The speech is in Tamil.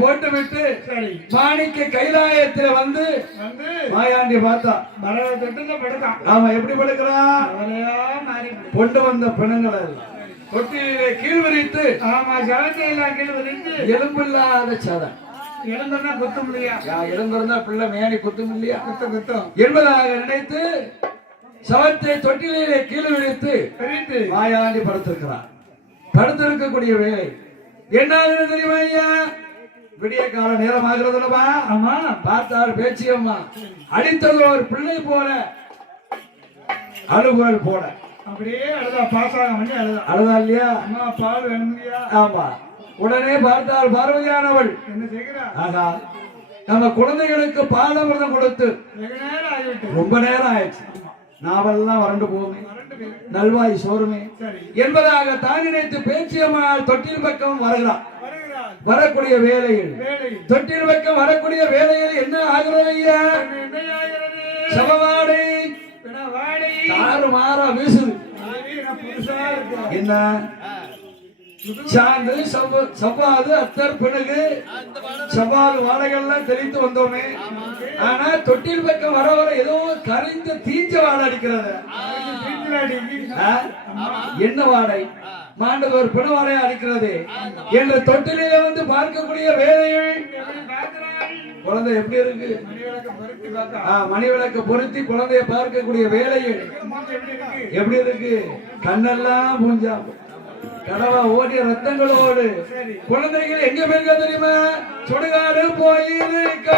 போட்டு விட்டு மாணிக்க கைலாயத்துல வந்து மாயாண்டி பார்த்தா ஆமா எப்படி படுக்கிறான் கொண்டு வந்த பிணங்களை தொட்டிலே கீழ் விரித்து ஆமா சவத்தை எல்லாம் கீழ் விரித்து எலும்பில்லாத சதம் இழந்தா குத்தம் இல்லையா இழந்திருந்தா பிள்ளை மேனி குத்தும் இல்லையா குத்தம் என்பதாக நினைத்து சவத்தை தொட்டிலே கீழ் விரித்து மாயாண்டி படுத்திருக்கிறார். படுத்திருக்கக்கூடிய வேலை என்ன தெரியுமா ஐயா? விடிய கால நேரம் ஆகிறது அல்லவா? ஆமா. பார்த்தாள் பேச்சியம்மா அடித்தது ஒரு பிள்ளை போல அழுகுரல் போல அப்படியே அழுதா பாசாகம் பண்ணி அழுதா இல்லையா? அம்மா பால் வேணும் இல்லையா? ஆமா. உடனே பார்த்தால் பார்வதியானவள் என்ன செய்கிறா? ஆகா நம்ம குழந்தைகளுக்கு பாலமிர்தம் கொடுத்து ரொம்ப நேரம் ஆயிடுச்சு, நாவெல்லாம் வறண்டு போகுமே, நல்வாய் சோறுமே என்பதாக தான் நினைத்து பேச்சியம்மாள் தொட்டில் பக்கம் வருகிறார். வரக்கூடிய வேலையில் தொட்டில் பக்கம் வரக்கூடிய வேலையில் என்ன ஆகிறது ஐயா? சமவாடை தாறு மாறா வீசுது. என்ன சாந்து சவ்வாது அத்தர் பிணகு சவ்வாது வாழைகள்லாம் தெளித்து வந்தோமே. ஆனா தொட்டில் பக்கம் வர வர ஏதோ கரைந்த தீஞ்ச வாடை அடிக்கிறது. என்ன வாடை? மாண்டவர் பிண வாடையா அடிக்கிறது என்ற தொட்டிலே வந்து பார்க்கக்கூடிய வேலைகள் குழந்தை எப்படி இருக்கு? மணி விளக்கு பொருத்தி குழந்தைய பார்க்கக்கூடிய வேலைகள் எப்படி இருக்கு? கண்ணெல்லாம் மூஞ்சா கடவா ஓடிய ரத்தங்களோடு குழந்தைகள் எங்க போயிருக்க தெரியுமா? சுடுகாடு போயிருக்க